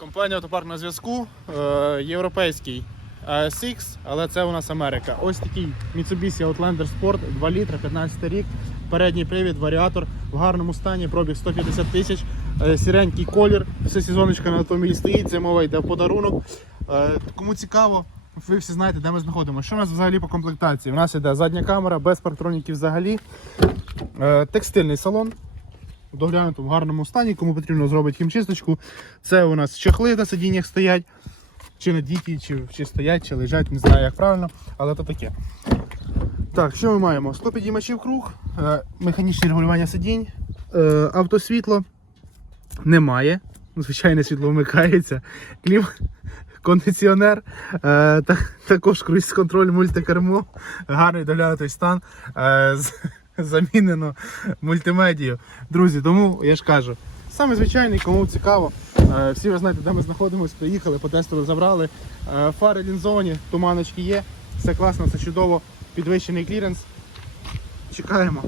Компанія Автопарк на зв'язку. Е, європейський ASX, але це у нас Америка. Ось такий Mitsubishi Outlander Sport 2 літра, 15 рік. Передній привід, варіатор в гарному стані, пробіг 150 тисяч, е, сіренький колір, все сезоночка на автомобілі стоїть, зимова йде в подарунок. Е, Кому цікаво, ви всі знаєте, де ми знаходимося. Що у нас взагалі по комплектації? У нас іде задня камера, без парктроніків взагалі. Текстильний салон в доглянутому гарному стані, кому потрібно зробити хімчисточку. Це у нас чехли на сидіннях стоять, чи на діті, чи, чи стоять, чи лежать, не знаю як правильно, але то таке. Так, що ми маємо? 100 підіймачів круг, е, механічне регулювання сидінь, е, автосвітло немає. Звичайне світло вмикається. Клім, кондиціонер, е, також круїз-контроль, мультикермо, гарний доглянутий стан. Замінено мультимедію. Друзі, тому я ж кажу, саме звичайний, кому цікаво. Е, Всі ви знаєте, де ми знаходимося, приїхали, потестили, забрали. Е, Фари лінзовані, туманочки є, все класно, все чудово, підвищений кліренс. Чекаємо.